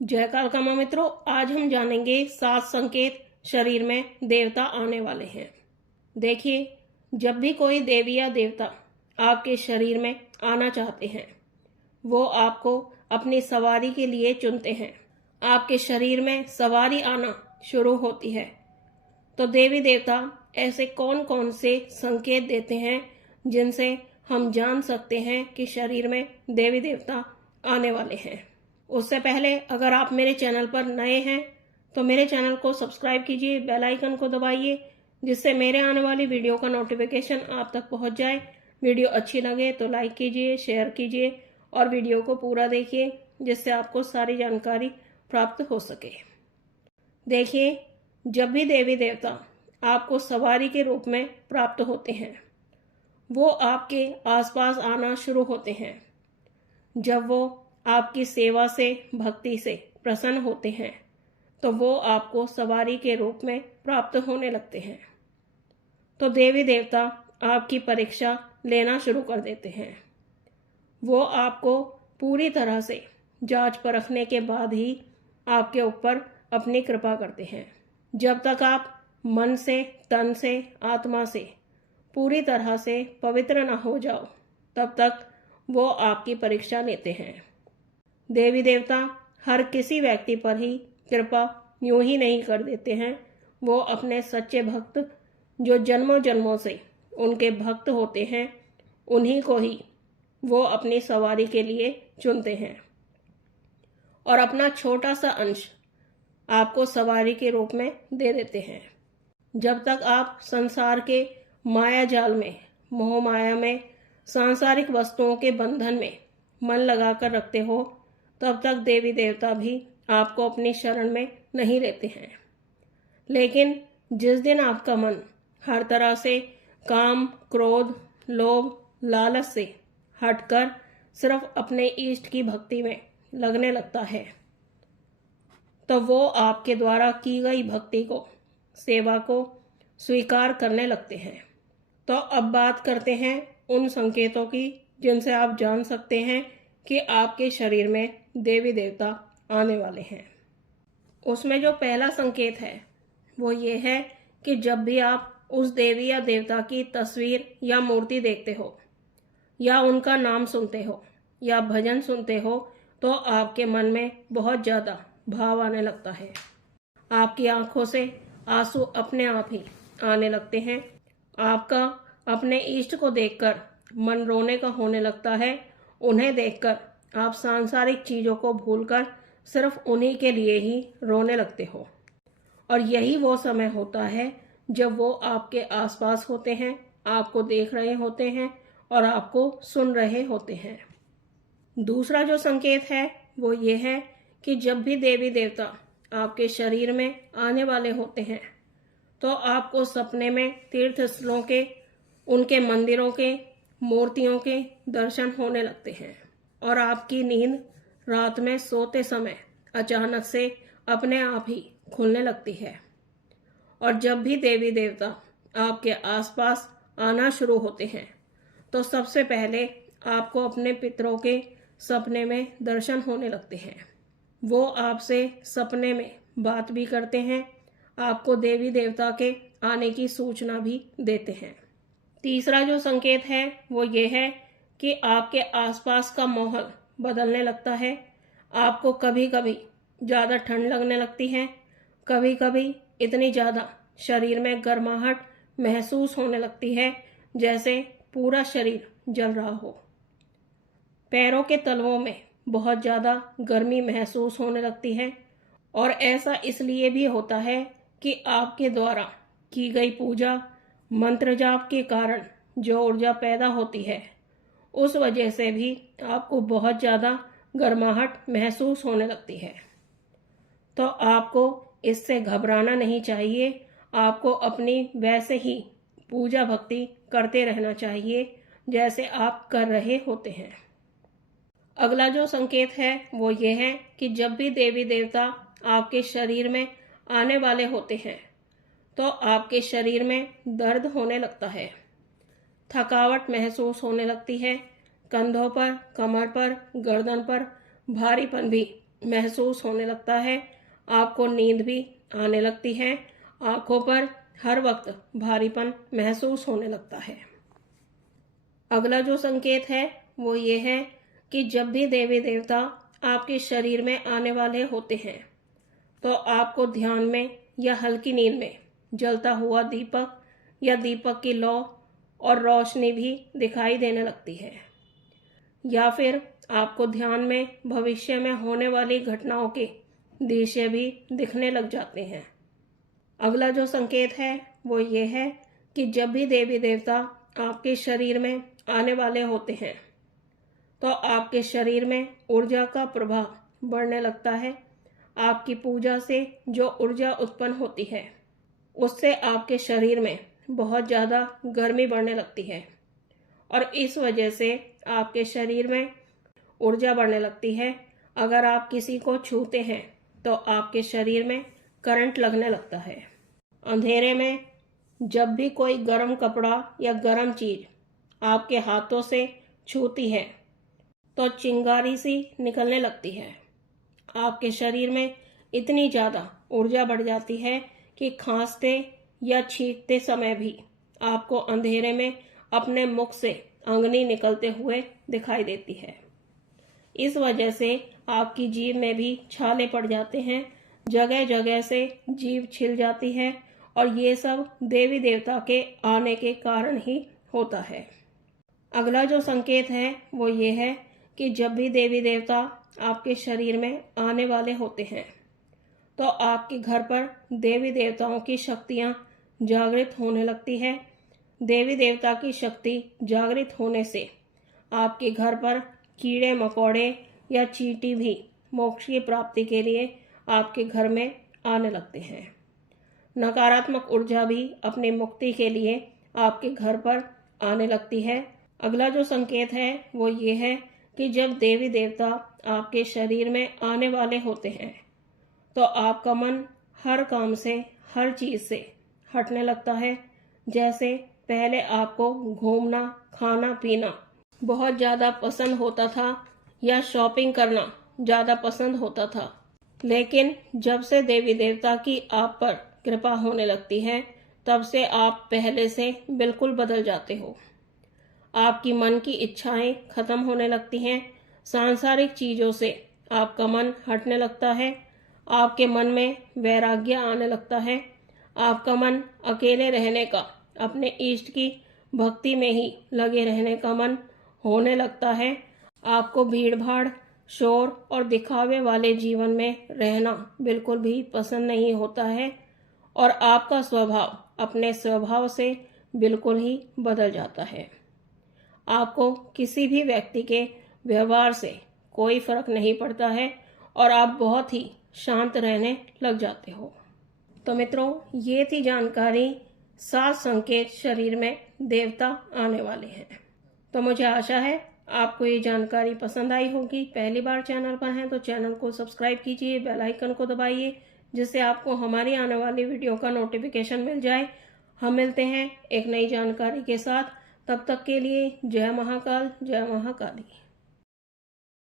जय कालका माँ मित्रों, आज हम जानेंगे 7 संकेत शरीर में देवता आने वाले हैं। देखिए, जब भी कोई देवी या देवता आपके शरीर में आना चाहते हैं, वो आपको अपनी सवारी के लिए चुनते हैं। आपके शरीर में सवारी आना शुरू होती है तो देवी देवता ऐसे कौन कौन से संकेत देते हैं जिनसे हम जान सकते हैं कि शरीर में देवी देवता आने वाले हैं। उससे पहले अगर आप मेरे चैनल पर नए हैं तो मेरे चैनल को सब्सक्राइब कीजिए, बेल आइकन को दबाइए, जिससे मेरे आने वाली वीडियो का नोटिफिकेशन आप तक पहुंच जाए। वीडियो अच्छी लगे तो लाइक कीजिए, शेयर कीजिए और वीडियो को पूरा देखिए, जिससे आपको सारी जानकारी प्राप्त हो सके। देखिए, जब भी देवी देवता आपको सवारी के रूप में प्राप्त होते हैं, वो आपके आसपास आना शुरू होते हैं। जब वो आपकी सेवा से, भक्ति से प्रसन्न होते हैं तो वो आपको सवारी के रूप में प्राप्त होने लगते हैं। तो देवी देवता आपकी परीक्षा लेना शुरू कर देते हैं। वो आपको पूरी तरह से जांच परखने के बाद ही आपके ऊपर अपनी कृपा करते हैं। जब तक आप मन से, तन से, आत्मा से पूरी तरह से पवित्र न हो जाओ, तब तक वो आपकी परीक्षा लेते हैं। देवी देवता हर किसी व्यक्ति पर ही कृपा यूं ही नहीं कर देते हैं। वो अपने सच्चे भक्त, जो जन्मों जन्मों से उनके भक्त होते हैं, उन्हीं को ही वो अपनी सवारी के लिए चुनते हैं और अपना छोटा सा अंश आपको सवारी के रूप में दे देते हैं। जब तक आप संसार के माया जाल में, मोह माया में, सांसारिक वस्तुओं के बंधन में मन लगाकर रखते हो, तब तक देवी देवता भी आपको अपनी शरण में नहीं लेते हैं। लेकिन जिस दिन आपका मन हर तरह से काम, क्रोध, लोभ, लालच से हटकर सिर्फ अपने इष्ट की भक्ति में लगने लगता है, तो वो आपके द्वारा की गई भक्ति को, सेवा को स्वीकार करने लगते हैं। तो अब बात करते हैं उन संकेतों की जिनसे आप जान सकते हैं कि आपके शरीर में देवी देवता आने वाले हैं। उसमें जो पहला संकेत है वो ये है कि जब भी आप उस देवी या देवता की तस्वीर या मूर्ति देखते हो, या उनका नाम सुनते हो, या भजन सुनते हो, तो आपके मन में बहुत ज़्यादा भाव आने लगता है। आपकी आंखों से आंसू अपने आप ही आने लगते हैं। आपका अपने इष्ट को देखकर मन रोने का होने लगता है। उन्हें देखकर आप सांसारिक चीज़ों को भूलकर सिर्फ उन्हीं के लिए ही रोने लगते हो। और यही वो समय होता है जब वो आपके आसपास होते हैं, आपको देख रहे होते हैं और आपको सुन रहे होते हैं। दूसरा जो संकेत है वो ये है कि जब भी देवी देवता आपके शरीर में आने वाले होते हैं, तो आपको सपने में तीर्थ स्थलों के, उनके मंदिरों के, मूर्तियों के दर्शन होने लगते हैं और आपकी नींद रात में सोते समय अचानक से अपने आप ही खुलने लगती है। और जब भी देवी देवता आपके आसपास आना शुरू होते हैं, तो सबसे पहले आपको अपने पितरों के सपने में दर्शन होने लगते हैं। वो आपसे सपने में बात भी करते हैं, आपको देवी देवता के आने की सूचना भी देते हैं। तीसरा जो संकेत है वो ये है कि आपके आसपास का माहौल बदलने लगता है। आपको कभी कभी ज़्यादा ठंड लगने लगती है, कभी कभी इतनी ज़्यादा शरीर में गर्माहट महसूस होने लगती है जैसे पूरा शरीर जल रहा हो। पैरों के तलवों में बहुत ज़्यादा गर्मी महसूस होने लगती है और ऐसा इसलिए भी होता है कि आपके द्वारा की गई पूजा, मंत्र जाप के कारण जो ऊर्जा पैदा होती है, उस वजह से भी आपको बहुत ज़्यादा गर्माहट महसूस होने लगती है। तो आपको इससे घबराना नहीं चाहिए। आपको अपनी वैसे ही पूजा भक्ति करते रहना चाहिए जैसे आप कर रहे होते हैं। अगला जो संकेत है वो ये है कि जब भी देवी देवता आपके शरीर में आने वाले होते हैं, तो आपके शरीर में दर्द होने लगता है, थकावट महसूस होने लगती है, कंधों पर, कमर पर, गर्दन पर भारीपन भी महसूस होने लगता है। आपको नींद भी आने लगती है। आंखों पर हर वक्त भारीपन महसूस होने लगता है। अगला जो संकेत है वो ये है कि जब भी देवी देवता आपके शरीर में आने वाले होते हैं तो आपको ध्यान में या हल्की नींद में जलता हुआ दीपक या दीपक की लौ और रोशनी भी दिखाई देने लगती है, या फिर आपको ध्यान में भविष्य में होने वाली घटनाओं के दृश्य भी दिखने लग जाते हैं। अगला जो संकेत है वो ये है कि जब भी देवी देवता आपके शरीर में आने वाले होते हैं तो आपके शरीर में ऊर्जा का प्रवाह बढ़ने लगता है। आपकी पूजा से जो ऊर्जा उत्पन्न होती है उससे आपके शरीर में बहुत ज़्यादा गर्मी बढ़ने लगती है और इस वजह से आपके शरीर में ऊर्जा बढ़ने लगती है। अगर आप किसी को छूते हैं तो आपके शरीर में करंट लगने लगता है। अंधेरे में जब भी कोई गर्म कपड़ा या गर्म चीज आपके हाथों से छूती है तो चिंगारी सी निकलने लगती है। आपके शरीर में इतनी ज़्यादा ऊर्जा बढ़ जाती है कि खांसते या छींकते समय भी आपको अंधेरे में अपने मुख से अंगनी निकलते हुए दिखाई देती है। इस वजह से आपकी जीभ में भी छाले पड़ जाते हैं, जगह जगह से जीभ छिल जाती है और ये सब देवी देवता के आने के कारण ही होता है। अगला जो संकेत है वो ये है कि जब भी देवी देवता आपके शरीर में आने वाले होते हैं तो आपके घर पर देवी देवताओं की शक्तियां जागृत होने लगती है। देवी देवता की शक्ति जागृत होने से आपके घर पर कीड़े मकोड़े या चींटी भी मोक्ष की प्राप्ति के लिए आपके घर में आने लगते हैं। नकारात्मक ऊर्जा भी अपनी मुक्ति के लिए आपके घर पर आने लगती है। अगला जो संकेत है वो ये है कि जब देवी देवता आपके शरीर में आने वाले होते हैं तो आपका मन हर काम से, हर चीज से हटने लगता है। जैसे पहले आपको घूमना, खाना पीना बहुत ज़्यादा पसंद होता था या शॉपिंग करना ज़्यादा पसंद होता था, लेकिन जब से देवी देवता की आप पर कृपा होने लगती है तब से आप पहले से बिल्कुल बदल जाते हो। आपकी मन की इच्छाएं खत्म होने लगती हैं। सांसारिक चीज़ों से आपका मन हटने लगता है। आपके मन में वैराग्य आने लगता है। आपका मन अकेले रहने का, अपने इष्ट की भक्ति में ही लगे रहने का मन होने लगता है। आपको भीड़ भाड़, शोर और दिखावे वाले जीवन में रहना बिल्कुल भी पसंद नहीं होता है और आपका स्वभाव अपने स्वभाव से बिल्कुल ही बदल जाता है। आपको किसी भी व्यक्ति के व्यवहार से कोई फर्क नहीं पड़ता है और आप बहुत ही शांत रहने लग जाते हो। तो मित्रों, ये थी जानकारी 7 संकेत शरीर में देवता आने वाले हैं। तो मुझे आशा है आपको ये जानकारी पसंद आई होगी। पहली बार चैनल पर हैं तो चैनल को सब्सक्राइब कीजिए, बेल आइकन को दबाइए जिससे आपको हमारी आने वाली वीडियो का नोटिफिकेशन मिल जाए। हम मिलते हैं एक नई जानकारी के साथ। तब तक के लिए जय महाकाल, जय महाकाली।